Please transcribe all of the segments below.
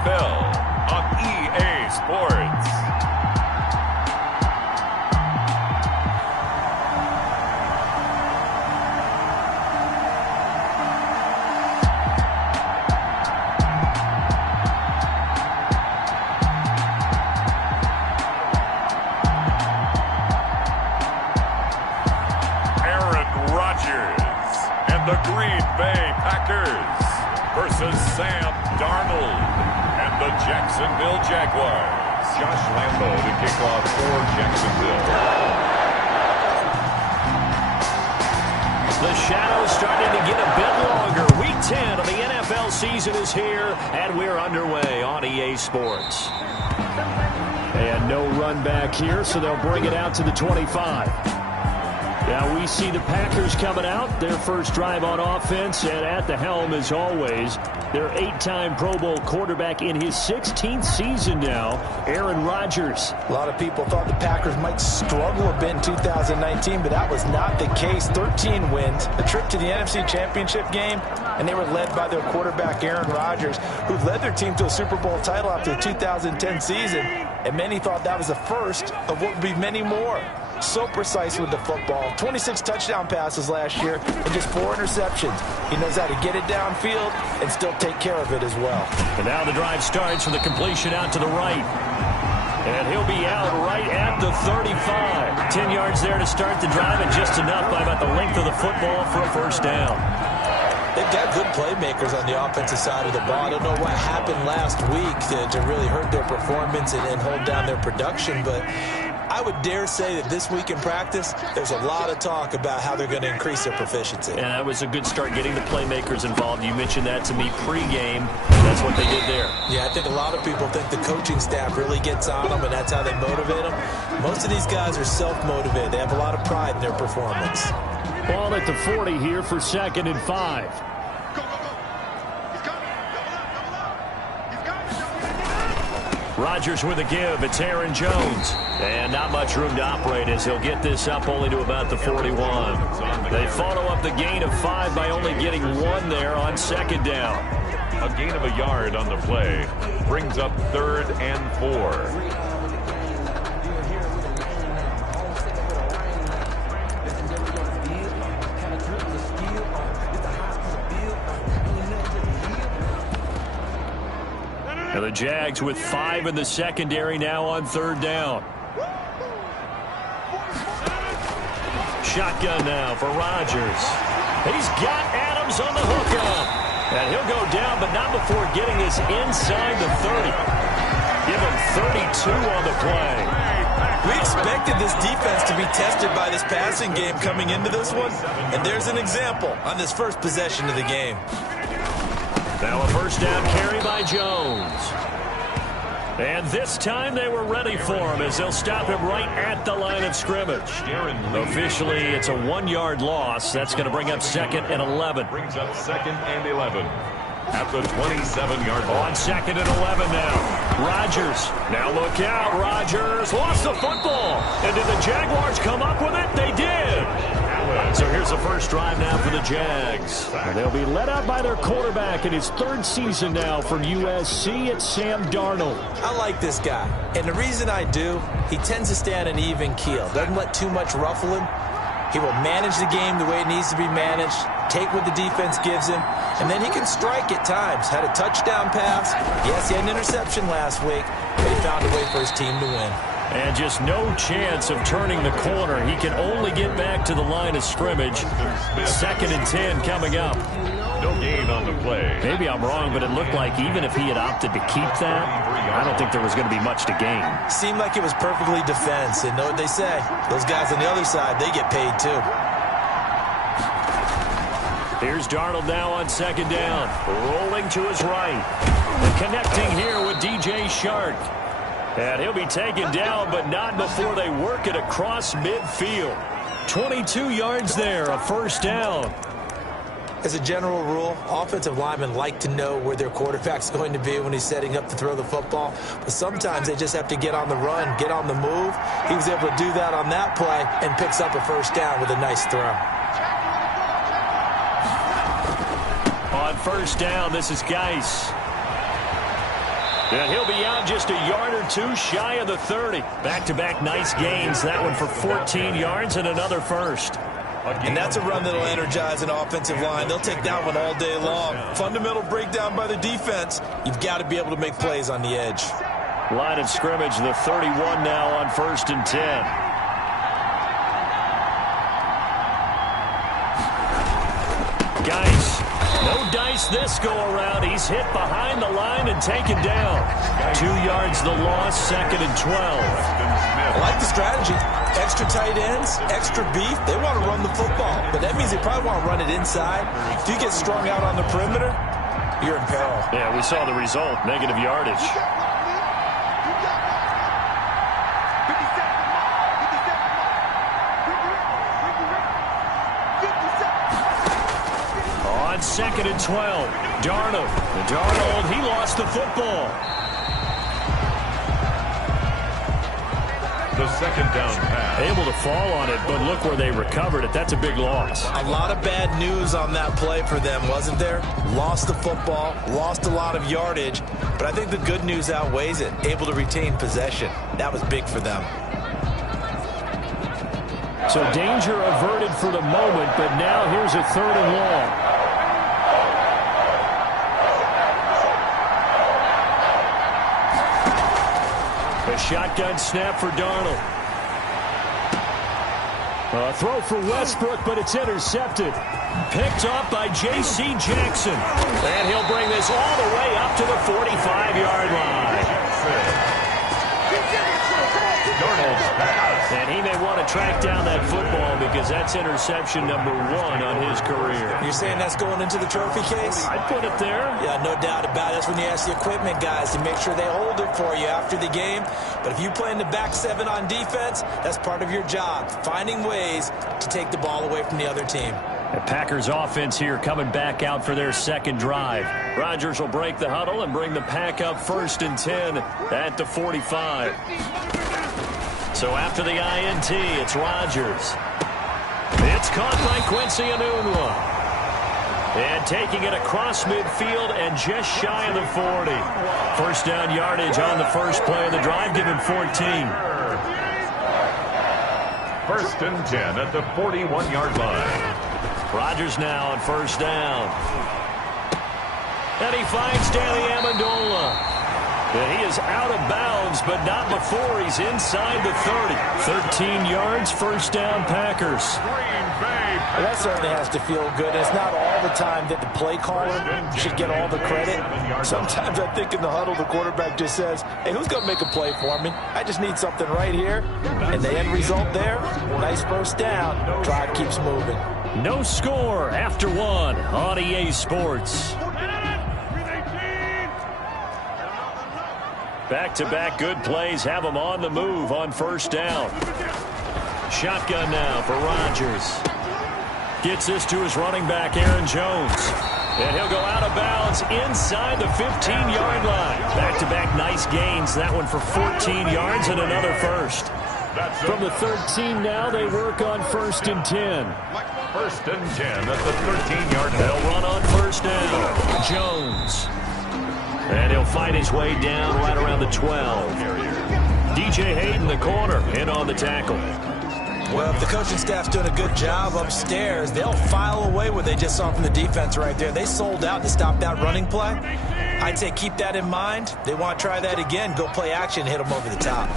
NFL on EA Sports. The Green Bay Packers versus Sam Darnold and the Jacksonville Jaguars. Josh Lambo to kick off for Jacksonville. The shadow's starting to get a bit longer. Week 10 of the NFL season is here, and we're underway on EA Sports. And no run back here, so they'll bring it out to the 25. Now we see the Packers coming out, their first drive on offense, and at the helm, as always, their 8-time Pro Bowl quarterback in his 16th season now, Aaron Rodgers. A lot of people thought the Packers might struggle a bit in 2019, but that was not the case. 13 wins, a trip to the NFC Championship game, and they were led by their quarterback, Aaron Rodgers, who led their team to a Super Bowl title after the 2010 season, and many thought that was the first of what would be many more. So precise with the football. 26 touchdown passes last year and just 4 interceptions. He knows how to get it downfield and still take care of it as well. And now the drive starts with a completion out to the right. And he'll be out right at the 35. 10 yards there to start the drive, and just enough by about the length of the football for a first down. They've got good playmakers on the offensive side of the ball. I don't know what happened last week to really hurt their performance and hold down their production, but I would dare say that this week in practice, there's a lot of talk about how they're going to increase their proficiency. And that was a good start, getting the playmakers involved. You mentioned that to me pregame. That's what they did there. Yeah, I think a lot of people think the coaching staff really gets on them, and that's how they motivate them. Most of these guys are self-motivated. They have a lot of pride in their performance. Ball at the 40 here for 2nd and 5. Rodgers with a give. It's Aaron Jones. And not much room to operate as he'll get this up only to about the 41. They follow up the gain of 5 by only getting 1 there on 2nd down. A gain of a yard on the play brings up 3rd and 4. Now the Jags with 5 in the secondary now on 3rd down. Shotgun now for Rodgers. He's got Adams on the hookup. And he'll go down, but not before getting this inside the 30. Give him 32 on the play. We expected this defense to be tested by this passing game coming into this one, and there's an example on this first possession of the game. Now a first down carry by Jones. And this time they were ready for him as they'll stop him right at the line of scrimmage. Officially, it's a 1-yard loss. That's going to bring up 2nd and 11. Brings up 2nd and 11 at the 27-yard line. On 2nd and 11 now. Rodgers. Now look out. Rodgers lost the football. And did the Jaguars come up with it? They did. So here's the first drive now for the Jags. And they'll be led out by their quarterback in his 3rd season now from USC. It's Sam Darnold. I like this guy, and the reason I do, he tends to stay on an even keel. Doesn't let too much ruffle him. He will manage the game the way it needs to be managed, take what the defense gives him, and then he can strike at times. Had a touchdown pass. Yes, he had an interception last week, but he found a way for his team to win. And just no chance of turning the corner. He can only get back to the line of scrimmage. 2nd and 10 coming up. No gain on the play. Maybe I'm wrong, but it looked like even if he had opted to keep that, I don't think there was going to be much to gain. Seemed like it was perfectly defense. And know what they say? Those guys on the other side, they get paid too. Here's Darnold now on 2nd down. Rolling to his right. And connecting here with DJ Shark. And he'll be taken down, but not before they work it across midfield. 22 yards there, a first down. As a general rule, offensive linemen like to know where their quarterback's going to be when he's setting up to throw the football. But sometimes they just have to get on the run, get on the move. He was able to do that on that play and picks up a first down with a nice throw. On first down, this is Geis. And he'll be out just a yard or two shy of the 30. Back-to-back nice gains. That one for 14 yards and another first. And that's a run that'll energize an offensive line. They'll take that one all day long. Fundamental breakdown by the defense. You've got to be able to make plays on the edge. Line of scrimmage, the 31 now on 1st and 10. Geis. No dice this go-around. He's hit behind the line and taken down. 2 yards the loss, 2nd and 12. I like the strategy. Extra tight ends, extra beef. They want to run the football, but that means they probably want to run it inside. If you get strung out on the perimeter, you're in peril. Yeah, we saw the result, negative yardage. On 2nd and 12, Darnold, he lost the football. The 2nd down pass. Able to fall on it, but look where they recovered it. That's a big loss. A lot of bad news on that play for them, wasn't there? Lost the football, lost a lot of yardage, but I think the good news outweighs it. Able to retain possession. That was big for them. So danger averted for the moment, but now here's a 3rd and long. A shotgun snap for Darnold. A throw for Westbrook, but it's intercepted. Picked up by J.C. Jackson. And he'll bring this all the way up to the 45-yard line. Darnold's pass. And he may want to track down that football because that's interception number 1 on his career. You're saying that's going into the trophy case? I'd put it there. Yeah, no doubt about it. That's when you ask the equipment guys to make sure they hold it for you after the game. But if you play in the back 7 on defense, that's part of your job, finding ways to take the ball away from the other team. The Packers offense here coming back out for their 2nd drive. Rodgers will break the huddle and bring the pack up 1st and 10 at the 45. So after the INT, it's Rodgers. It's caught by Quincy Enunwa. And taking it across midfield and just shy of the 40. 1st down yardage on the first play of the drive, given 14. 1st and 10 at the 41-yard line. Rodgers now on 1st down. And he finds Danny Amendola. And he is out of bounds, but not before he's inside the 30. 13 yards, 1st down Packers. Well, that certainly has to feel good. It's not all the time that the play caller should get all the credit. Sometimes I think in the huddle, the quarterback just says, hey, who's going to make a play for me? I just need something right here. And the end result there, nice 1st down. Drive keeps moving. No score after 1 on EA Sports. Back-to-back good plays have him on the move on 1st down. Shotgun now for Rodgers. Gets this to his running back, Aaron Jones. And he'll go out of bounds inside the 15-yard line. Back-to-back nice gains. That one for 14 yards and another first. From the 13 now, they work on 1st and 10. 1st and 10 at the 13-yard line. They'll run on 1st down. Jones. And he'll fight his way down right around the 12. DJ Hayden, the corner, in on the tackle. Well, if the coaching staff's doing a good job upstairs, they'll file away what they just saw from the defense right there. They sold out to stop that running play. I'd say keep that in mind. They want to try that again. Go play action, hit them over the top.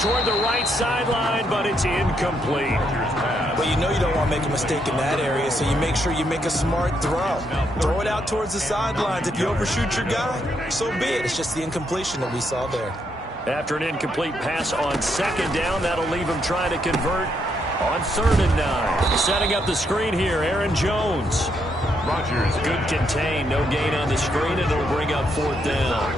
Toward the right sideline, but it's incomplete. Well, you know you don't want to make a mistake in that area, so you make sure you make a smart throw. Throw it out towards the sidelines. If you overshoot your guy, so be it. It's just the incompletion that we saw there. After an incomplete pass on 2nd down, that'll leave him trying to convert on 3rd and 9. Setting up the screen here, Aaron Jones. Rodgers Good contain, no gain on the screen, and it'll bring up 4th down.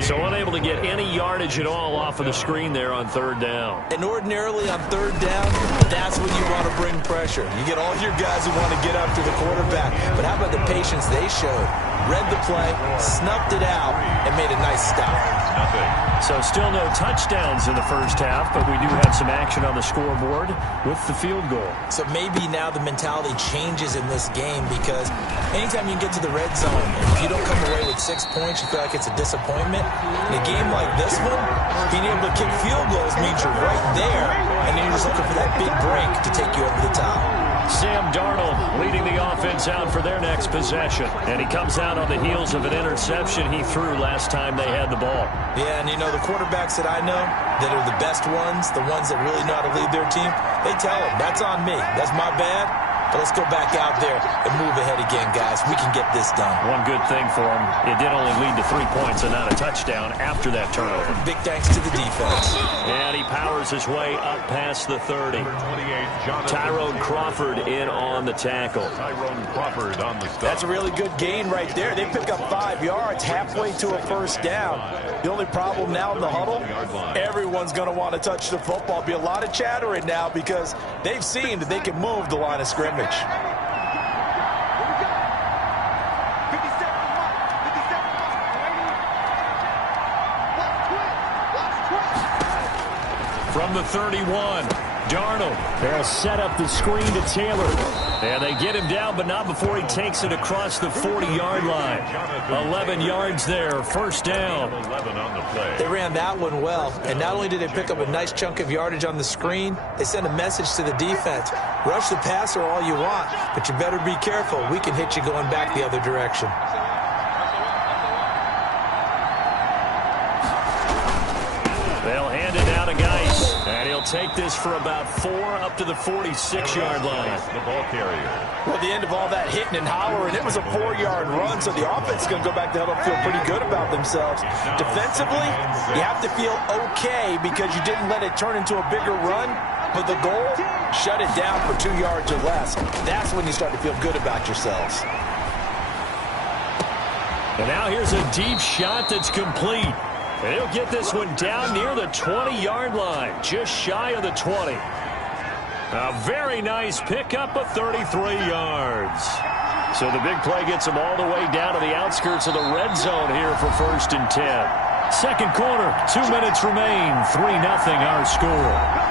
So unable to get any yardage at all off of the screen there on third down. And ordinarily on third down, that's when you want to bring pressure. You get all your guys who want to get up to the quarterback. But how about the patience they showed? Read the play, snuffed it out, and made a nice stop. So still no touchdowns in the first half, but we do have some action on the scoreboard with the field goal. So maybe now the mentality changes in this game, because anytime you get to the red zone, if you don't come away with 6 points, you feel like it's a disappointment. In a game like this one, being able to kick field goals means you're right there, and then you're just looking for that big break to take you over the top. Sam Darnold leading the offense out for their next possession. And he comes out on the heels of an interception he threw last time they had the ball. Yeah, and you know, the quarterbacks that I know that are the best ones, the ones that really know how to lead their team, they tell them, that's on me. That's my bad. But let's go back out there and move ahead again, guys. We can get this done. One good thing for him, it did only lead to 3 points and not a touchdown after that turnover. Big thanks to the defense. And he powers his way up past the 30. Tyrone Crawford in on the tackle. Tyrone Crawford on the stop. That's a really good gain right there. They pick up 5 yards halfway to a first down. The only problem now in the huddle, everyone's going to want to touch the football. Be a lot of chattering now because they've seen that they can move the line of scrimmage. From the 31, Darnold. They'll set up the screen to Taylor. And they get him down, but not before he takes it across the 40-yard line. 11 yards there, first down. 11 on the play. They ran that one well, and not only did they pick up a nice chunk of yardage on the screen, they sent a message to the defense. Rush the passer all you want, but you better be careful. We can hit you going back the other direction. They'll hand it down to Geis, and he'll take this for about 4 up to the 46-yard line. The ball carrier. Well, at the end of all that hitting and hollering, it was a 4-yard run, so the offense is going to go back to huddle and feel pretty good about themselves. Defensively, you have to feel okay because you didn't let it turn into a bigger run, but the goal, shut it down for 2 yards or less. That's when you start to feel good about yourselves. And now here's a deep shot that's complete. And he'll get this one down near the 20-yard line, just shy of the 20. A very nice pickup of 33 yards. So the big play gets him all the way down to the outskirts of the red zone here for 1st and 10. Second quarter, 2 minutes remain, 3-0 our score.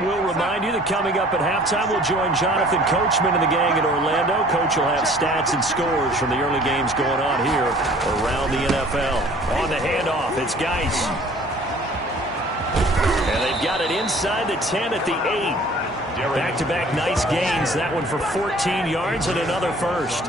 We'll remind you that coming up at halftime, we'll join Jonathan Coachman and the gang in Orlando. Coach will have stats and scores from the early games going on here around the NFL. On the handoff, it's Geis. And they've got it inside the 10 at the 8. Back-to-back nice gains. That one for 14 yards and another first.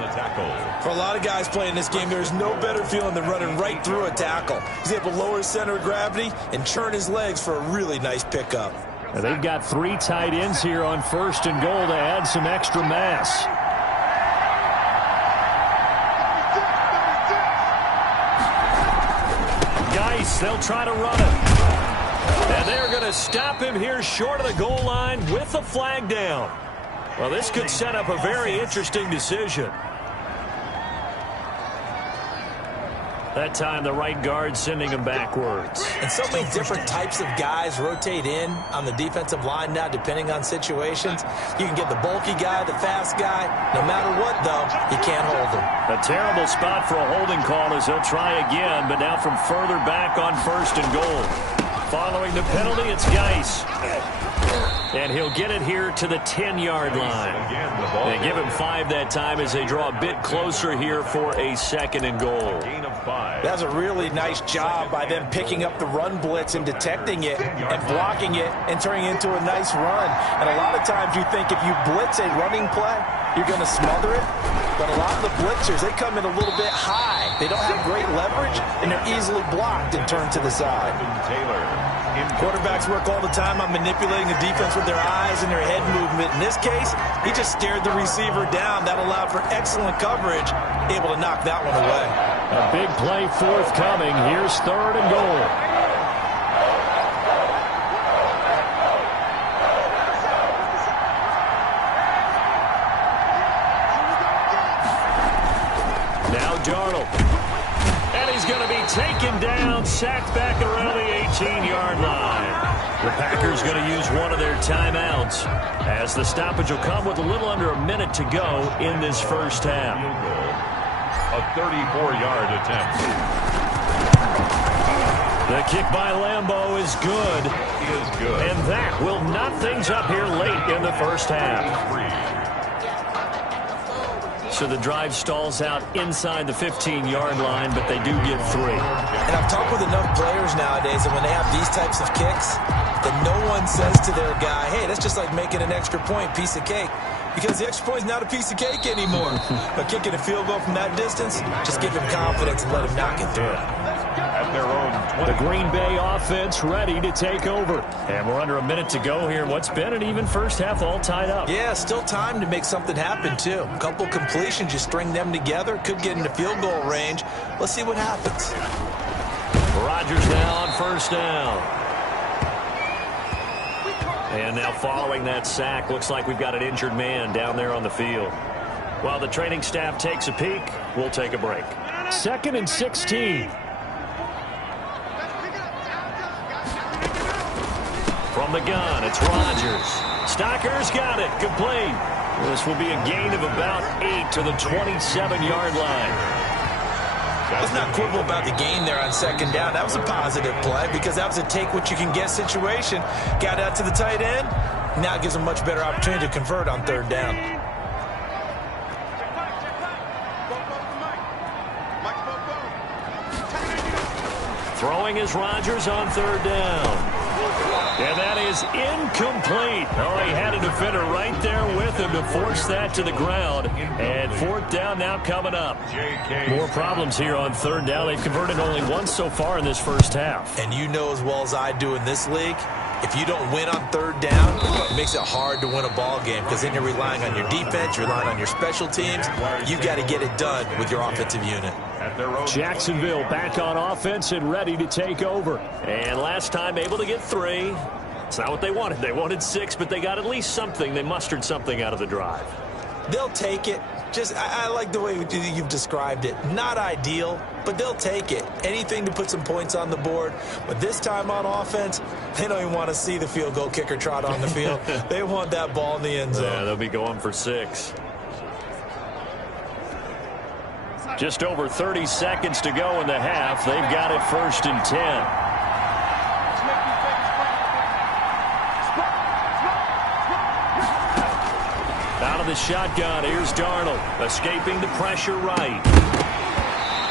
For a lot of guys playing this game, there's no better feeling than running right through a tackle. He's able to lower his center of gravity and churn his legs for a really nice pickup. Now they've got 3 tight ends here on 1st and goal to add some extra mass. Geis, they'll try to run it. And they're going to stop him here short of the goal line with the flag down. Well, this could set up a very interesting decision. That time, the right guard sending him backwards. And so many different types of guys rotate in on the defensive line now, depending on situations. You can get the bulky guy, the fast guy. No matter what, though, you can't hold him. A terrible spot for a holding call as they'll try again, but now from further back on 1st and goal. Following the penalty, it's Geis. And he'll get it here to the 10-yard line. They give him 5 that time as they draw a bit closer here for a 2nd and goal. That's a really nice job by them picking up the run blitz and detecting it and blocking it and turning it into a nice run. And a lot of times you think if you blitz a running play, you're going to smother it. But a lot of the blitzers, they come in a little bit high. They don't have great leverage, and they're easily blocked and turned to the side. Quarterbacks work all the time on manipulating the defense with their eyes and their head movement. In this case, he just stared the receiver down. That allowed for excellent coverage, able to knock that one away. A big play forthcoming. Here's 3rd and goal. taken down, sacked back around the 18-yard line. The Packers going to use one of their timeouts as the stoppage will come with a little under a minute to go in this first half. A 34-yard attempt. The kick by Lambeau is good. He is good. And that will knock things up here late in the first half. So the drive stalls out inside the 15-yard line, but they do get 3. And I've talked with enough players nowadays, and when they have these types of kicks, that no one says to their guy, hey, that's just like making an extra point, piece of cake. Because the extra point is not a piece of cake anymore. But kicking a field goal from that distance, just give him confidence and let him knock it through. At their own 20. The Green Bay offense ready to take over. And we're under a minute to go here. What's been an even first half all tied up. Yeah, still time to make something happen, too. A couple completions, you string them together, could get into field goal range. Let's see what happens. Rodgers now on first down. And now following that sack, looks like we've got an injured man down there on the field. While the training staff takes a peek, we'll take a break. 2nd and 16. From the gun, it's Rodgers. Stocker's got it, complete. This will be a gain of about 8 to the 27-yard line. Let's not quibble about the gain there on second down. That was a positive play because that was a take-what-you-can-get situation. Got out to the tight end. Now it gives them much better opportunity to convert on third down. Throwing is Rodgers on third down. And that is incomplete. Oh, he had a defender right there with him to force that to the ground. And fourth down now coming up. More problems here on third down. They've converted only once so far in this first half. And you know as well as I do in this league, if you don't win on third down, it makes it hard to win a ball game because then you're relying on your defense, you're relying on your special teams. You've got to get it done with your offensive unit. Jacksonville back on offense and ready to take over. And last time able to get 3. It's not what they wanted. They wanted 6, but they got at least something. They mustered something out of the drive. They'll take it. I like the way you've described it. Not ideal, but they'll take it. Anything to put some points on the board. But this time on offense, they don't even want to see the field goal kicker trot on the field. They want that ball in the end zone. Yeah, they'll be going for 6. Just over 30 seconds to go in the half. They've got it 1st and 10. Out of the shotgun, here's Darnold, escaping the pressure right.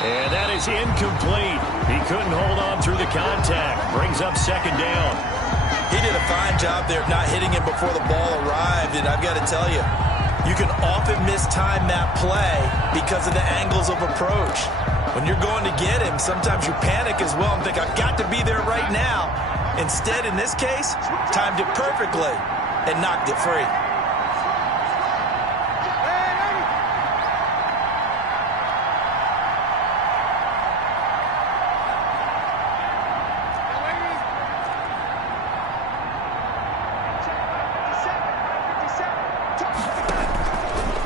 And that is incomplete. He couldn't hold on through the contact. Brings up 2nd down. He did a fine job there of not hitting him before the ball arrived, and I've got to tell you, you can often mistime that play because of the angles of approach. When you're going to get him, sometimes you panic as well and think, I've got to be there right now. Instead, in this case, timed it perfectly and knocked it free.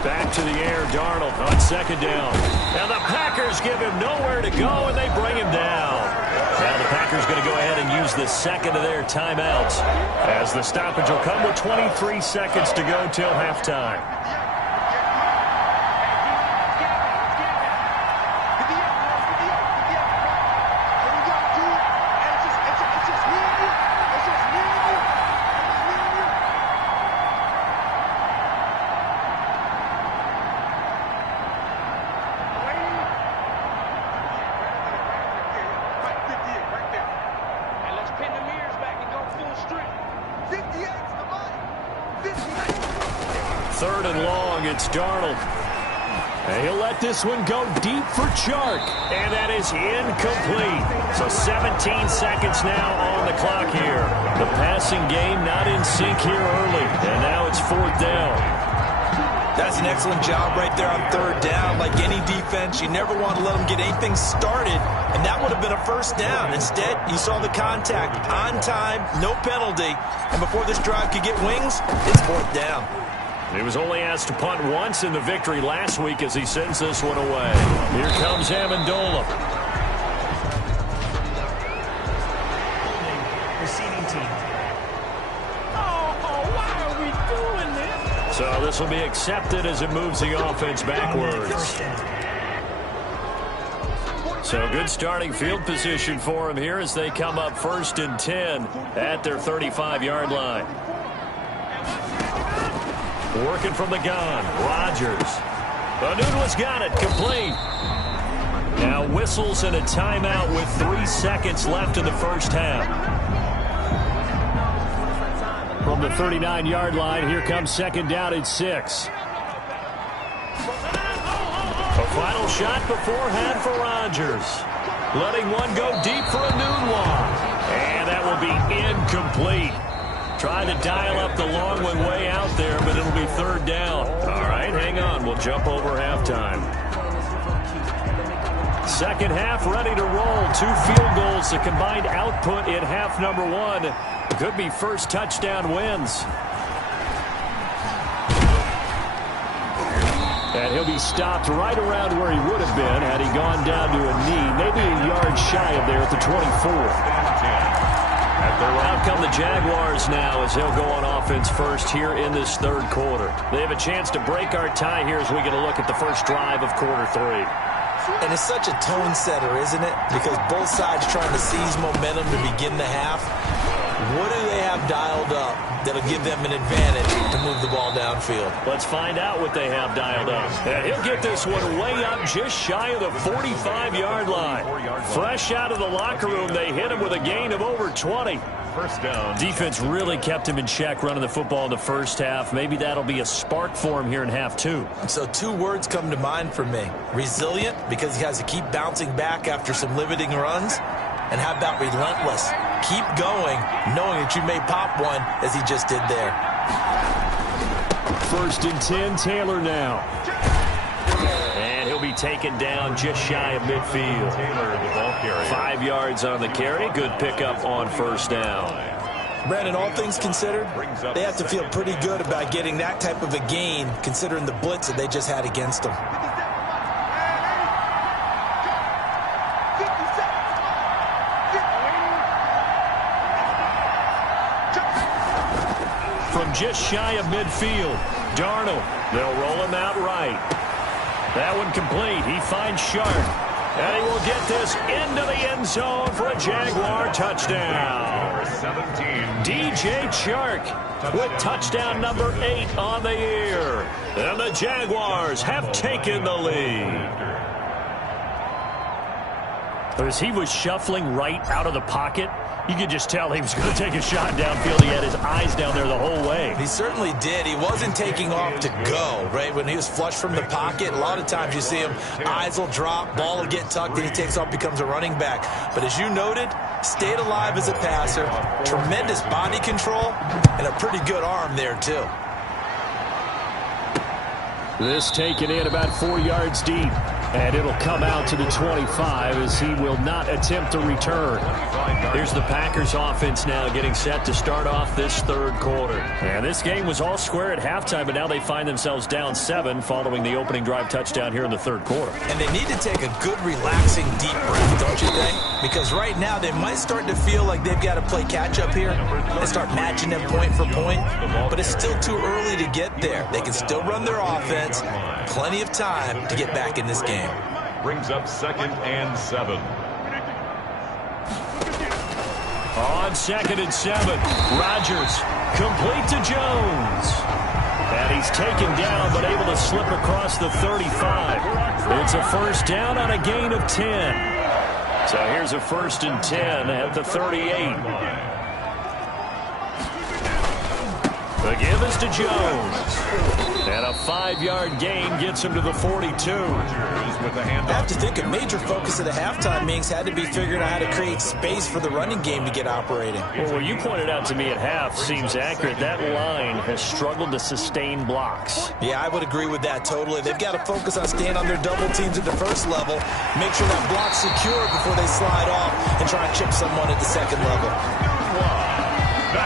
Back to the air, Darnold on 2nd down. Now the Packers give him nowhere to go, and they bring him down. Now the Packers going to go ahead and use the 2nd of their timeouts as the stoppage will come with 23 seconds to go till halftime. Third and long, it's Darnold. And he'll let this one go deep for Chark. And that is incomplete. So 17 seconds now on the clock here. The passing game not in sync here early. And now it's 4th down. That's an excellent job right there on third down. Like any defense, you never want to let them get anything started. And that would have been a 1st down. Instead, you saw the contact on time, no penalty. And before this drive could get wings, it's 4th down. He was only asked to punt once in the victory last week as he sends this one away. Here comes Amendola. So this will be accepted as it moves the offense backwards. So good starting field position for him here as they come up 1st and 10 at their 35-yard line. Working from the gun, Rodgers. Anunwa's got it, complete. Now whistles and a timeout with 3 seconds left in the first half. From the 39-yard line, here comes 2nd down and 6. A final shot before half for Rodgers. Letting one go deep for Anunwa. And that will be incomplete. Trying to dial up the long one way out there, but it'll be 3rd down. All right, hang on. We'll jump over halftime. Second half ready to roll. 2 field goals, the combined output in half number 1. Could be first touchdown wins. And he'll be stopped right around where he would have been had he gone down to a knee, maybe a yard shy of there at the 24. Out come the Jaguars now as he'll go on offense first here in this 3rd quarter. They have a chance to break our tie here as we get a look at the first drive of quarter 3. And it's such a tone setter, isn't it? Because both sides trying to seize momentum to begin the half. What do they have dialed up that'll give them an advantage to move the ball downfield? Let's find out what they have dialed up. And he'll get this one way up just shy of the 45-yard line. Fresh out of the locker room, they hit him with a gain of over 20. First down. Defense really kept him in check running the football in the first half. Maybe that'll be a spark for him here in half 2. So 2 words come to mind for me. Resilient, because he has to keep bouncing back after some limiting runs. And how about relentless? Keep going, knowing that you may pop one as he just did there. 1st and 10, Taylor now. And he'll be taken down just shy of midfield. Taylor, the ball carrier. 5 yards on the carry. Good pickup on 1st down. Brandon, all things considered, they have to feel pretty good about getting that type of a gain, considering the blitz that they just had against them. From just shy of midfield, Darnold. They'll roll him out right. That one complete. He finds Sharp. And he will get this into the end zone for a Jaguar touchdown. 17. DJ Chark with touchdown number 8 on the year. And the Jaguars have taken the lead. As he was shuffling right out of the pocket, you could just tell he was going to take a shot downfield. He had his eyes down there the whole way. He certainly did. He wasn't taking off to go, right? When he was flush from the pocket, a lot of times you see him, eyes will drop, ball will get tucked, and he takes off, becomes a running back. But as you noted, stayed alive as a passer, tremendous body control, and a pretty good arm there, too. This taken in about 4 yards deep. And it'll come out to the 25 as he will not attempt to return. Here's the Packers offense now getting set to start off this 3rd quarter. And this game was all square at halftime, but now they find themselves down 7 following the opening drive touchdown here in the 3rd quarter. And they need to take a good, relaxing, deep breath, don't you think? Because right now they might start to feel like they've got to play catch-up here and start matching them point for point. But it's still too early to get there. They can still run their offense. Plenty of time to get back in this game. Brings up 2nd and 7. On 2nd and 7, Rodgers complete to Jones. And he's taken down but able to slip across the 35. It's a first down on a gain of 10. So here's a 1st and 10 at the 38. The give is to Jones. And a 5-yard gain gets him to the 42. I have to think a major focus of the halftime meetings had to be figuring out how to create space for the running game to get operating. Well, what you pointed out to me at half seems accurate. That line has struggled to sustain blocks. Yeah, I would agree with that totally. They've got to focus on staying on their double teams at the first level, make sure that block's secure before they slide off and try and chip someone at the second level.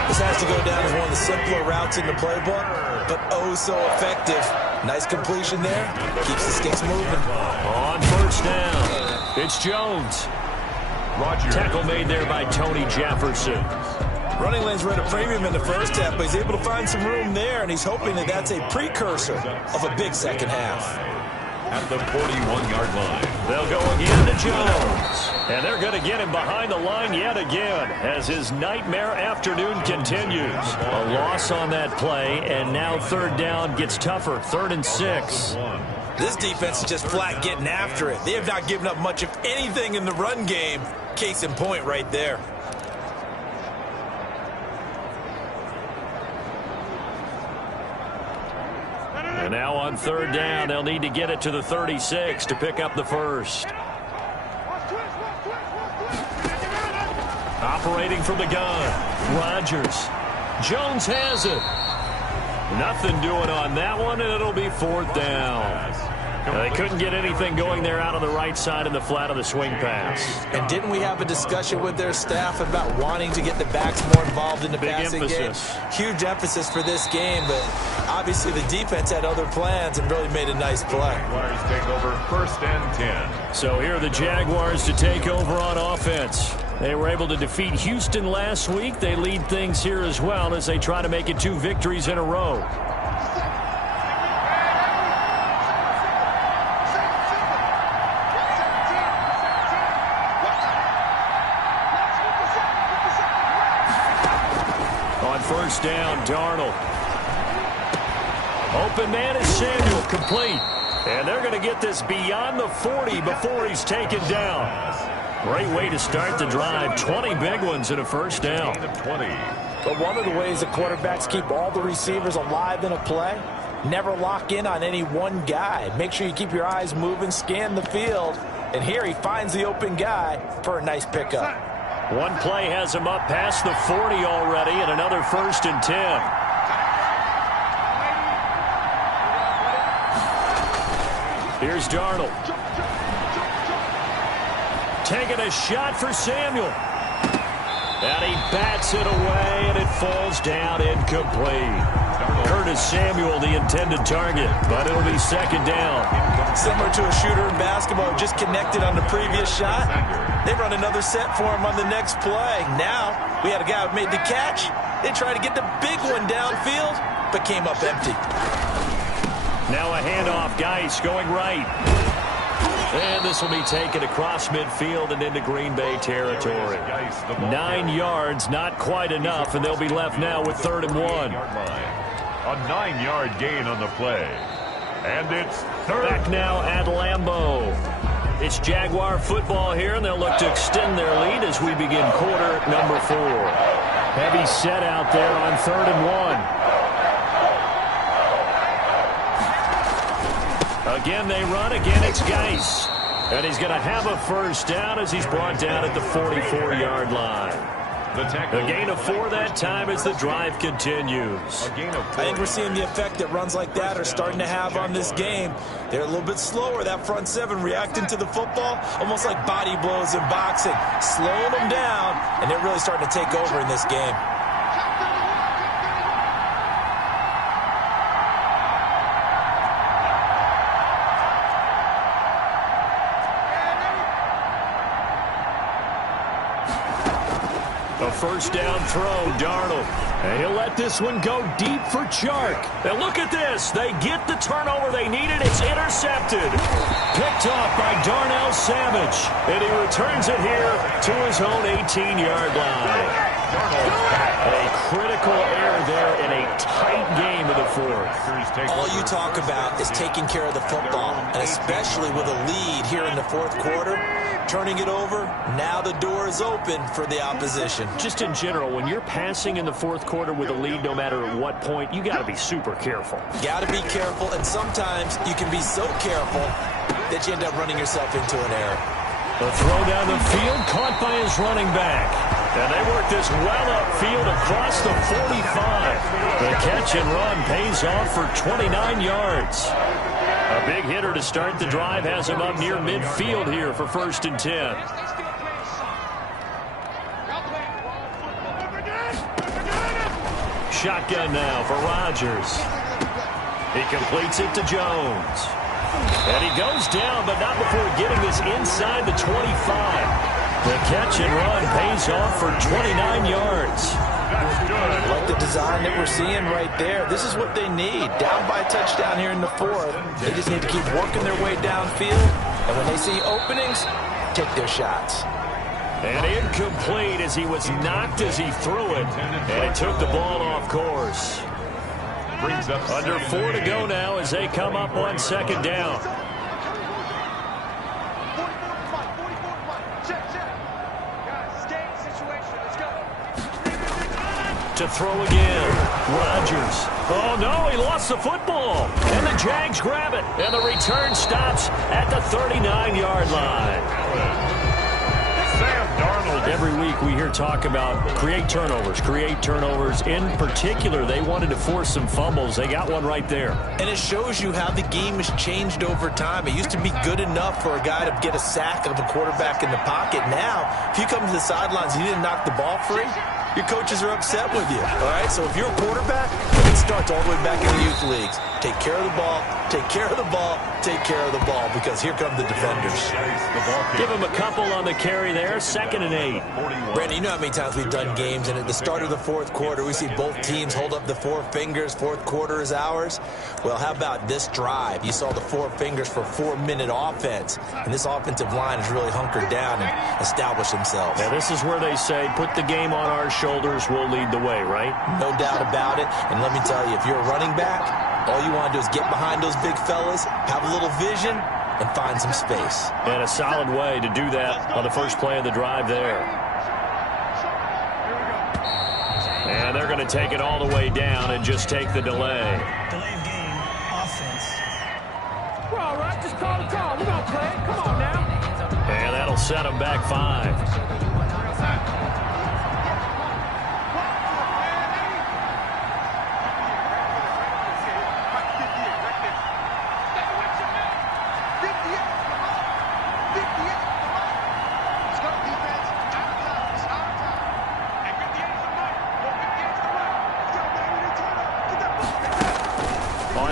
This has to go down as one of the simpler routes in the playbook, but oh so effective. Nice completion there. Keeps the sticks moving. On first down, it's Jones. Rodgers. Tackle made there by Tony Jefferson. Running lanes were at a premium in the first half, but he's able to find some room there, and he's hoping that that's a precursor of a big second half. At the 41-yard line. They'll go again to Jones. And they're going to get him behind the line yet again as his nightmare afternoon continues. A loss on that play, and now third down gets tougher. 3rd and 6. This defense is just flat getting after it. They have not given up much of anything in the run game. Case in point right there. And now on third down, they'll need to get it to the 36 to pick up the first. Operating from the gun, Rodgers. Jones has it. Nothing doing on that one, and it'll be 4th down. They couldn't get anything going there out on the right side in the flat of the swing pass. And didn't we have a discussion with their staff about wanting to get the backs more involved in the passing game? Huge emphasis for this game, but obviously the defense had other plans and really made a nice play. Jaguars take over 1st and 10. So here are the Jaguars to take over on offense. They were able to defeat Houston last week. They lead things here as well as they try to make it 2 victories in a row. First down, Darnold. Open man is Samuel, complete. And they're going to get this beyond the 40 before he's taken down. Great way to start the drive. 20 big ones and a first down. But one of the ways the quarterbacks keep all the receivers alive in a play, never lock in on any one guy. Make sure you keep your eyes moving, scan the field. And here he finds the open guy for a nice pickup. One play has him up past the 40 already, and another 1st and 10. Here's Darnold. Taking a shot for Samuel. And he bats it away, and it falls down incomplete. Curtis Samuel, the intended target, but it'll be 2nd down. Similar to a shooter in basketball, just connected on the previous shot. They run another set for him on the next play. Now, we had a guy who made the catch. They tried to get the big one downfield, but came up empty. Now a handoff, Geis going right. And this will be taken across midfield and into Green Bay territory. 9 yards, not quite enough, and they'll be left now with 3rd and 1. A 9-yard gain on the play. And it's 3rd. Back now at Lambeau. It's Jaguar football here, and they'll look to extend their lead as we begin quarter number 4. Heavy set out there on 3rd and 1. Again they run, again it's Geis. And he's going to have a first down as he's brought down at the 44-yard line. A gain of 4 that time as the drive continues. I think we're seeing the effect that runs like that are starting to have on this game. They're a little bit slower, that front 7 reacting to the football, almost like body blows in boxing, slowing them down, and they're really starting to take over in this game. A first down throw, Darnold. And he'll let this one go deep for Chark. And look at this. They get the turnover they needed. It's intercepted. Picked off by Darnell Savage. And he returns it here to his own 18-yard line. A critical error there in a tight game of the 4th. All you talk about is taking care of the football, and especially with a lead here in the 4th quarter, turning it over, now the door is open for the opposition. Just in general, when you're passing in the 4th quarter with a lead, no matter at what point, you got to be super careful. Got to be careful, and sometimes you can be so careful that you end up running yourself into an error. The throw down the field, caught by his running back. And they work this well upfield across the 45. The catch and run pays off for 29 yards. A big hitter to start the drive has him up near midfield here for 1st and 10. Shotgun now for Rodgers. He completes it to Jones. And he goes down, but not before getting this inside the 25. The catch and run pays off for 29 yards. That's Like the design that we're seeing right there. This is what they need. Down by a touchdown here in the fourth. They just need to keep working their way downfield. And when they see openings, take their shots. And incomplete as he was knocked as he threw it. And it took the ball off course. Brings up Under 4 to go now as they come up on second down. To throw again. Rodgers. Oh, no, he lost the football. And the Jags grab it. And the return stops at the 39-yard line. Sam Darnold. Every week we hear talk about create turnovers. In particular, they wanted to force some fumbles. They got one right there. And it shows you how the game has changed over time. It used to be good enough for a guy to get a sack of a quarterback in the pocket. Now, if you come to the sidelines and you didn't knock the ball free, your coaches are upset with you, all right? So if you're a quarterback, it starts all the way back in the youth leagues. Take care of the ball, take care of the ball, take care of the ball, because here come the defenders. Give him a couple on the carry there, 2nd and 8. Brandon, you know how many times we've done games, and at the start of the fourth quarter, we see both teams hold up the 4 fingers, fourth quarter is ours. Well, how about this drive? You saw the 4 fingers for 4-minute offense, and this offensive line has really hunkered down and established themselves. Now, this is where they say, put the game on our shoulders, we'll lead the way, right? No doubt about it, and let me tell you, if you're a running back, all you want to do is get behind those big fellas, have a little vision, and find some space. And a solid way to do that on the first play of the drive there. And they're going to take it all the way down and just take the delay. Delay of game, offense. We're all right. Just call the call. We're going to play it. Come on now. And that'll set them back 5.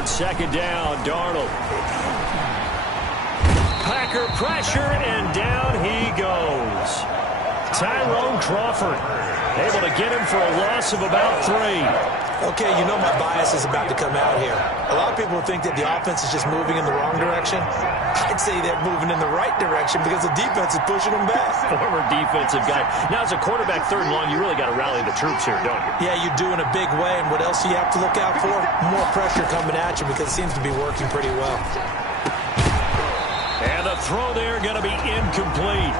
Second down, Darnold. Packer pressure, and down he goes. Tyrone Crawford able to get him for a loss of about 3. Okay, you know my bias is about to come out here. A lot of people think that the offense is just moving in the wrong direction. I'd say they're moving in the right direction because the defense is pushing them back. Former defensive guy. Now, as a quarterback 3rd and long, you really got to rally the troops here, don't you? Yeah, you do in a big way. And what else do you have to look out for? More pressure coming at you because it seems to be working pretty well. And the throw there going to be incomplete.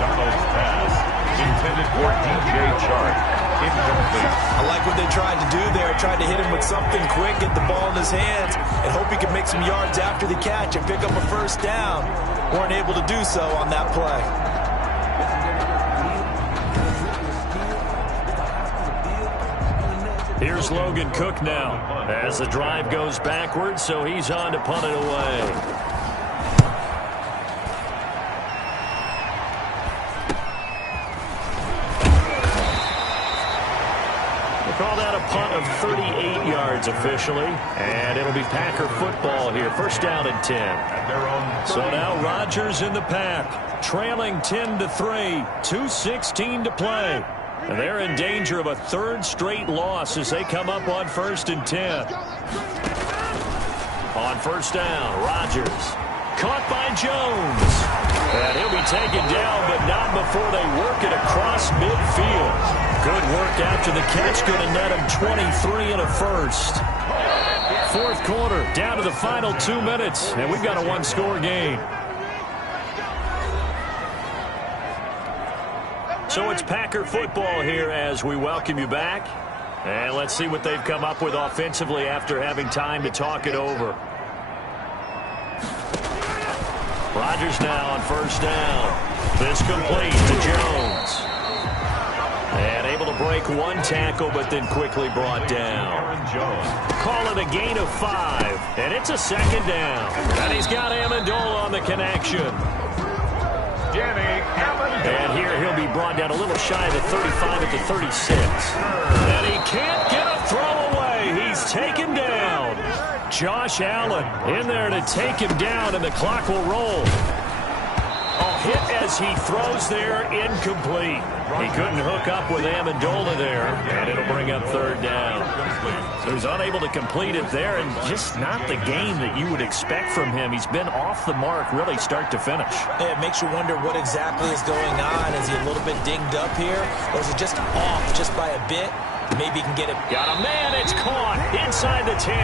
Darnold's pass intended for DJ Chark. Incomplete. I like what they tried to do there. Tried to hit him with something quick, get the ball in his hands, and hope he could make some yards after the catch and pick up a first down. Weren't able to do so on that play. Here's Logan Cook now as the drive goes backwards, so he's on to punt it away. Call that a punt of 38 yards officially, and it'll be Packer football here. First down and 10. So now Rodgers in the pack, trailing 10-3, 2:16 to play. And they're in danger of a 3rd straight loss as they come up on 1st and 10. On first down, Rodgers caught by Jones. And he'll be taken down, but not before they work it across midfield. Good work after the catch, going to net him 23 and a first. Fourth quarter, down to the final 2 minutes, and we've got a 1-score game. So it's Packer football here as we welcome you back. And let's see what they've come up with offensively after having time to talk it over. Rodgers now on first down. This complete to Jones. And able to break one tackle, but then quickly brought down. Call it a gain of 5, and it's a 2nd down. And he's got Amendola on the connection. And here he'll be brought down a little shy of the 35 at the 36. And he can't get a throw away. He's taken down. Josh Allen in there to take him down, and the clock will roll. Oh, hit as he throws there, incomplete. He couldn't hook up with Amendola there, and it'll bring up third down. So he's unable to complete it there, and just not the game that you would expect from him. He's been off the mark really start to finish. Yeah, it makes you wonder what exactly is going on. Is he a little bit dinged up here, or is it just off just by a bit? Maybe he can get it. Got a man. It's caught inside the 10.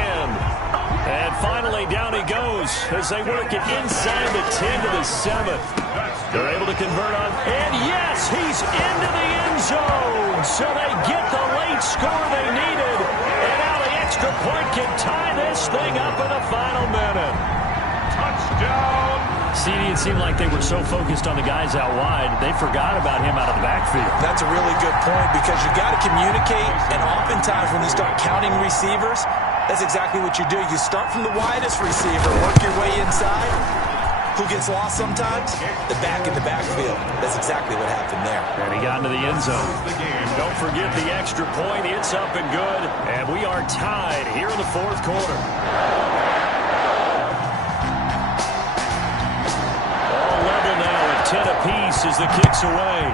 And finally, down he goes as they work it inside the 10 to the 7. They're able to convert on. And yes, he's into the end zone. So they get the late score they needed. And now the extra point can tie this thing up in the final minute. Touchdown. CD, it seemed like they were so focused on the guys out wide, they forgot about him out of the backfield. That's a really good point because you got to communicate, and oftentimes when you start counting receivers, that's exactly what you do. You start from the widest receiver, work your way inside. Who gets lost sometimes? The back in the backfield. That's exactly what happened there. And he got into the end zone. Don't forget the extra point. It's up and good. And we are tied here in the fourth quarter. All level now at 10 apiece as the kick's away.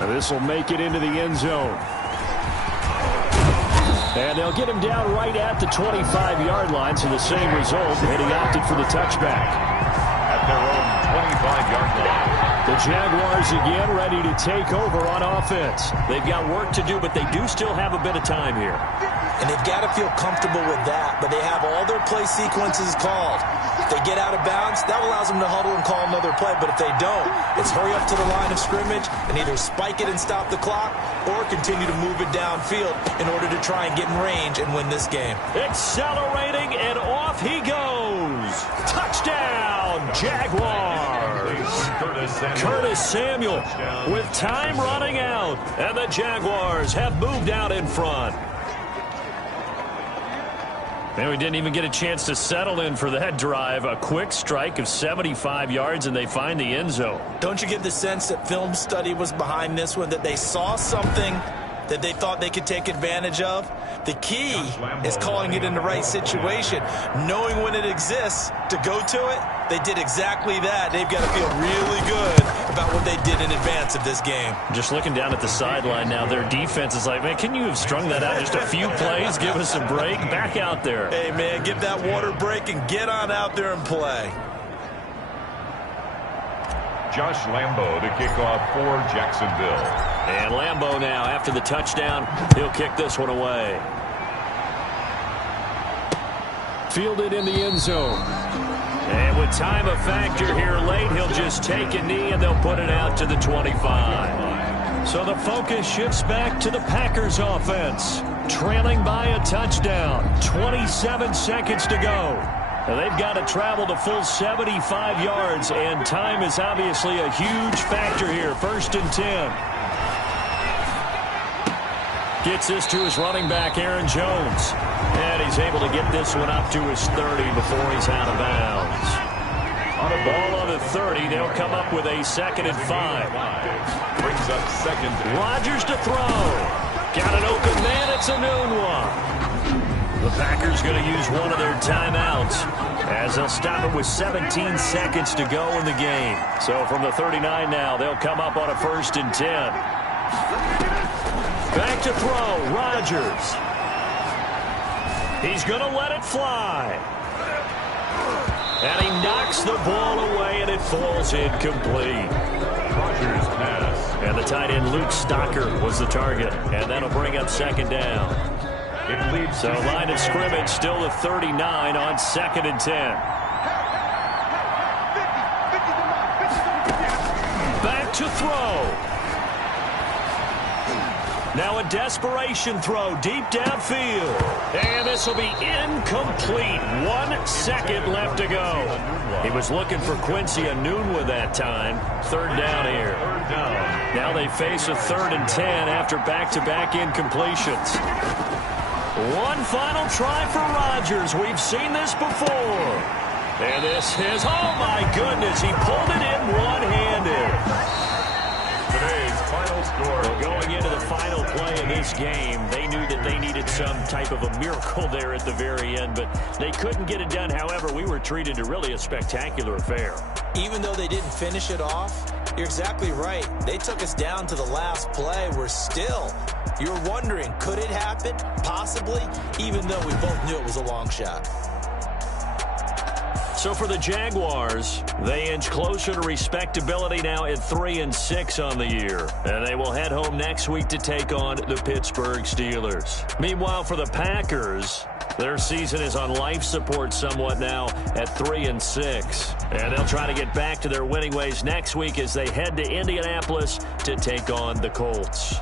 And this will make it into the end zone. And they'll get him down right at the 25-yard line, so the same result, and he opted for the touchback. At their own 25-yard line. The Jaguars again ready to take over on offense. They've got work to do, but they do still have a bit of time here. And they've got to feel comfortable with that, but they have all their play sequences called. If they get out of bounds, that allows them to huddle and call another play, but if they don't, it's hurry up to the line of scrimmage and either spike it and stop the clock or continue to move it downfield in order to try and get in range and win this game. Accelerating, and off he goes. Touchdown, Jaguars. Curtis Samuel with time running out, and the Jaguars have moved out in front. And we didn't even get a chance to settle in for that drive. A quick strike of 75 yards, and they find the end zone. Don't you get the sense that film study was behind this one, that they saw something that they thought they could take advantage of? The key is calling it in the right situation, knowing when it exists to go to it. They did exactly that. They've got to feel really good about what they did in advance of this game. Just looking down at the sideline now, their defense is like, man, can you have strung that out just a few plays? Give us a break. Back out there. Hey, man, give that water break and get on out there and play. Josh Lambo to kick off for Jacksonville. And Lambo now, after the touchdown, he'll kick this one away. Fielded in the end zone. And with time a factor here late, he'll just take a knee and they'll put it out to the 25. So the focus shifts back to the Packers offense. Trailing by a touchdown. 27 seconds to go. They've got to travel the full 75 yards, and time is obviously a huge factor here. 1st and 10. Gets this to his running back, Aaron Jones. And he's able to get this one up to his 30 before he's out of bounds. On a ball on the 30, they'll come up with a 2nd and 5. Brings up 2nd. Rodgers to throw. Got an open man. It's a noon one. The Packers going to use one of their timeouts as they'll stop it with 17 seconds to go in the game. So from the 39 now, they'll come up on a 1st and 10. Back to throw, Rodgers. He's going to let it fly. And he knocks the ball away, and it falls incomplete. Rodgers pass. And the tight end, Luke Stocker, was the target. And that'll bring up 2nd down. It leads. So line of scrimmage still the 39 on 2nd and 10. Back to throw. Now a desperation throw deep downfield. And this will be incomplete. 1 second left to go. He was looking for Quincy Enunwa that time. 3rd down here. Now they face a 3rd and 10 after back-to-back incompletions. One final try for Rodgers. We've seen this before. And this is, oh my goodness, he pulled it in one-handed. Today's final score. Well, going into the final play this game. They knew that they needed some type of a miracle there at the very end, but they couldn't get it done. However, we were treated to really a spectacular affair. Even though they didn't finish it off, you're exactly right. They took us down to the last play. You're wondering, could it happen? Possibly, even though we both knew it was a long shot. So for the Jaguars, they inch closer to respectability now at 3-6 on the year. And they will head home next week to take on the Pittsburgh Steelers. Meanwhile, for the Packers, their season is on life support somewhat now at 3-6. And they'll try to get back to their winning ways next week as they head to Indianapolis to take on the Colts.